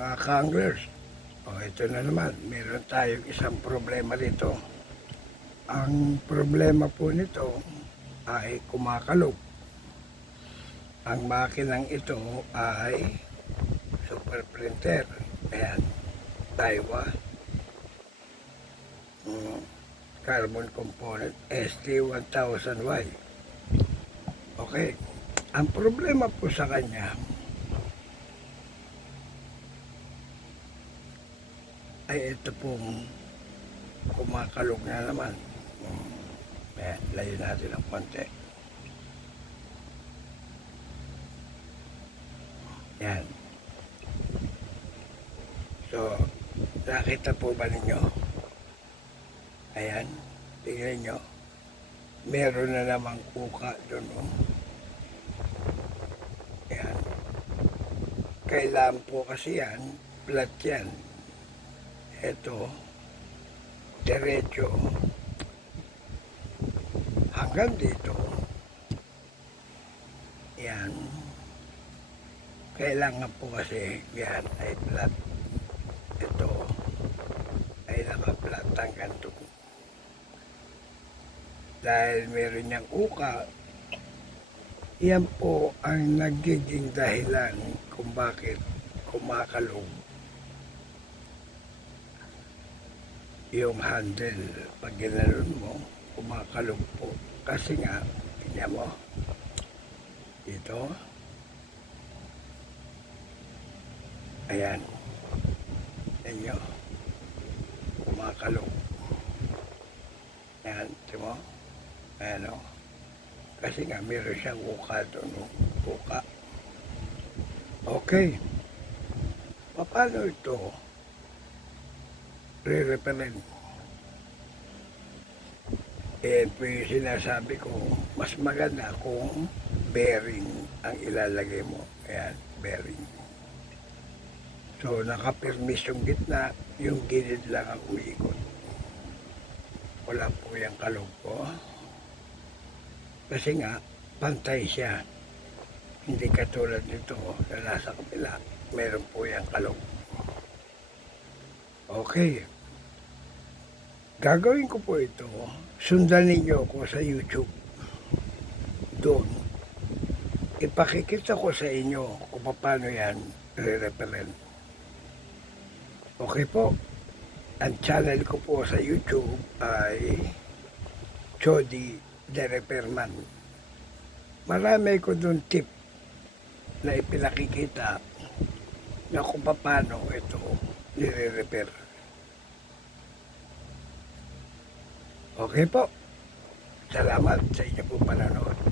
Mga kanglers, ito na naman, meron tayong isang problema dito. Ang problema po nito ay kumakalog. Ang makinang ito ay super printer. Ayan, Daiwa. Carbon component ST1000Y. Okay, ang problema po sa kanya ay ito pong kumakalog na naman. Ayan, layo natin ang konti. Yan. So, nakita po ba ninyo? Ayan, tingnan nyo. Meron na namang kuka doon. Ayan. Kailangan po kasi yan, flat yan. Ito, diretso. Hanggang dito. Yan. Kailangan po kasi yan ay flat. Ito ay naka-flat hanggang doon. Dahil meron niyang uka, yan po ang nagiging dahilan kung bakit kumakalog yung handle. Pag ginanon mo, kumakalog po. Kasi nga, tingnan mo, dito, ayan, inyo, kumakalog. Ayan, tingnan mo, ayan o. Kasi nga, meron siyang uka doon, uka. Okay, paano ito re-repellent? Po yung sinasabi ko, mas maganda kung bearing ang ilalagay mo. Ayan, bearing. So, nakapirmis yung gitna, yung gilid lang ang uikot. Wala po yung kalog ko. Kasi nga, pantay siya. Hindi katulad nito na nasa kapila. Meron po yung kalog. Okay. Gagawin ko po ito. Sundan ninyo ko sa YouTube. Doon. Ipakikita ko sa inyo kung paano yan re-repellent. Okay po. Ang channel ko po sa YouTube ay Chody the Repairman. Marami ko doon tip na ipinakikita na kung paano ito nire-repair. Okay po. Salamat sa inyo po panonood.